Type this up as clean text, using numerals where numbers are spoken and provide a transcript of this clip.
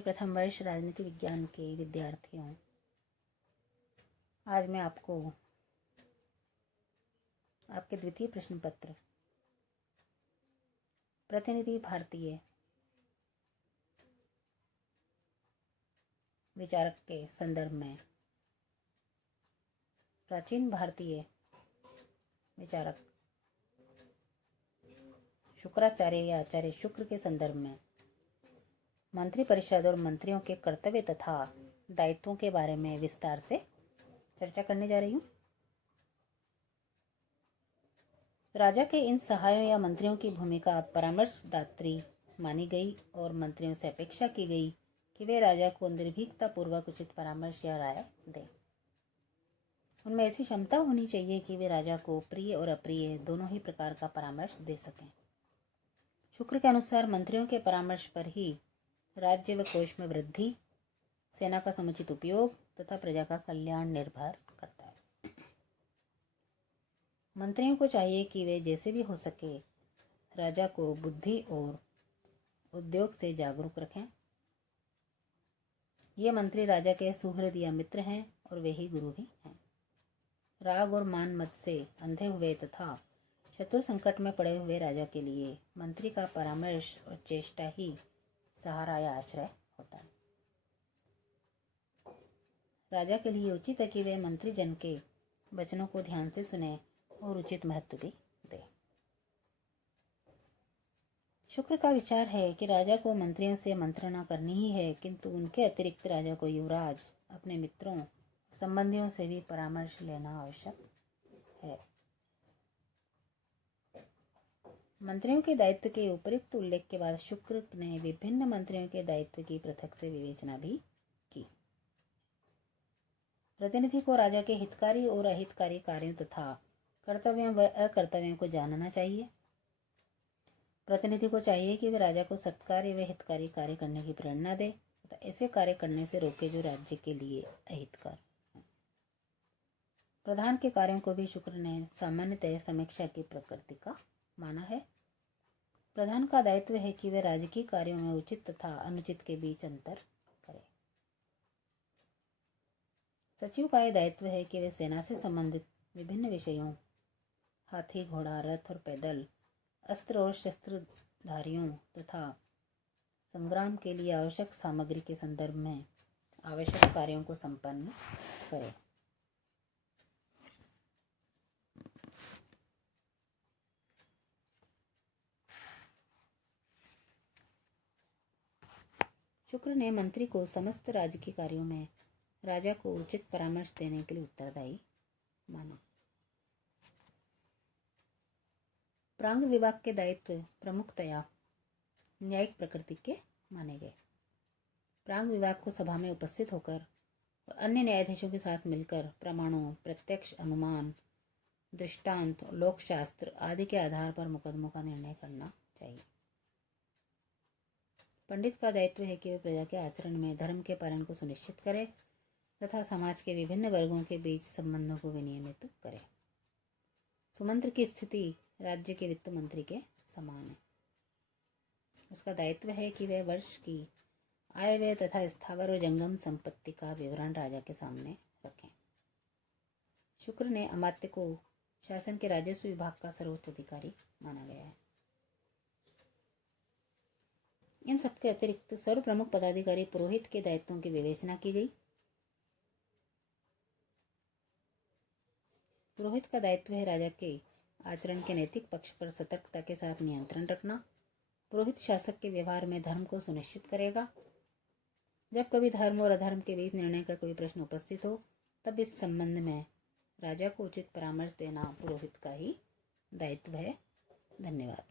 प्रिय प्रथम वर्ष राजनीति विज्ञान के विद्यार्थियों, आज मैं आपको आपके द्वितीय प्रश्न पत्र प्रतिनिधि भारतीय विचारक के संदर्भ में प्राचीन भारतीय विचारक शुक्राचार्य या आचार्य शुक्र के संदर्भ में मंत्री परिषद और मंत्रियों के कर्तव्य तथा दायित्वों के बारे में विस्तार से चर्चा करने जा रही हूँ। राजा के इन सहायों या मंत्रियों की भूमिका परामर्शदात्री मानी गई और मंत्रियों से अपेक्षा की गई कि वे राजा को निर्भीकता पूर्वक उचित परामर्श या राय दें। उनमें ऐसी क्षमता होनी चाहिए कि वे राजा को प्रिय और अप्रिय दोनों ही प्रकार का परामर्श दे सकें। शुक्र के अनुसार मंत्रियों के परामर्श पर ही राज्य व कोष में वृद्धि, सेना का समुचित उपयोग तथा प्रजा का कल्याण निर्भर करता है। मंत्रियों को चाहिए कि वे जैसे भी हो सके राजा को बुद्धि और उद्योग से जागरूक रखें। ये मंत्री राजा के सुहृद या मित्र हैं और वे ही गुरु भी हैं। राग और मान मत से अंधे हुए तथा शत्रु संकट में पड़े हुए राजा के लिए मंत्री का परामर्श और चेष्टा ही सहारा या आश्रय होता है। राजा के लिए उचित है कि वे मंत्री जन के वचनों को ध्यान से सुने और उचित महत्व भी दे। शुक्र का विचार है कि राजा को मंत्रियों से मंत्रणा करनी ही है, किंतु उनके अतिरिक्त राजा को युवराज, अपने मित्रों, संबंधियों से भी परामर्श लेना आवश्यक है। मंत्रियों के दायित्व के उपयुक्त उल्लेख के बाद शुक्र ने विभिन्न मंत्रियों के दायित्व की पृथक से विवेचना भी की। प्रतिनिधि को राजा के हितकारी और अहितकारी कार्यों तथा कर्तव्यों व अकर्तव्यों को जानना चाहिए। प्रतिनिधि को चाहिए कि वे राजा को सत्कार्य व हितकारी कार्य करने की प्रेरणा दे तथा ऐसे कार्य करने से रोके जो राज्य के लिए अहितकर हैं। प्रधान के कार्यों को भी शुक्र ने सामान्यतः समीक्षा की प्रकृति का माना है। प्रधान का दायित्व है कि वे राजकीय कार्यों में उचित तथा अनुचित के बीच अंतर करें। सचिव का यह दायित्व है कि वे सेना से संबंधित विभिन्न विषयों, हाथी, घोड़ा, रथ और पैदल, अस्त्र और शस्त्रधारियों तथा संग्राम के लिए आवश्यक सामग्री के संदर्भ में आवश्यक कार्यों को संपन्न करें। शुक्र ने मंत्री को समस्त राजकीय कार्यों में राजा को उचित परामर्श देने के लिए उत्तरदायी माना। प्रांग विभाग के दायित्व प्रमुखतया न्यायिक प्रकृति के माने गए। प्रांग विभाग को सभा में उपस्थित होकर और अन्य न्यायाधीशों के साथ मिलकर प्रमाणों, प्रत्यक्ष अनुमान, दृष्टांत, लोकशास्त्र आदि के आधार पर मुकदमों का निर्णय करना चाहिए। पंडित का दायित्व है कि वे प्रजा के आचरण में धर्म के पालन को सुनिश्चित करें तथा समाज के विभिन्न वर्गों के बीच संबंधों को विनियमित करें। सुमंत्र की स्थिति राज्य के वित्त मंत्री के समान है। उसका दायित्व है कि वह वर्ष की आय व्यय तथा स्थावर और जंगम संपत्ति का विवरण राजा के सामने रखें। शुक्र ने अमात्य को शासन के राजस्व विभाग का सर्वोच्च अधिकारी माना गया है। इन सबके अतिरिक्त सर्व प्रमुख पदाधिकारी पुरोहित के दायित्वों की विवेचना की गई। पुरोहित का दायित्व है राजा के आचरण के नैतिक पक्ष पर सतर्कता के साथ नियंत्रण रखना। पुरोहित शासक के व्यवहार में धर्म को सुनिश्चित करेगा। जब कभी धर्म और अधर्म के बीच निर्णय का कोई प्रश्न उपस्थित हो, तब इस संबंध में राजा को उचित परामर्श देना पुरोहित का ही दायित्व है। धन्यवाद।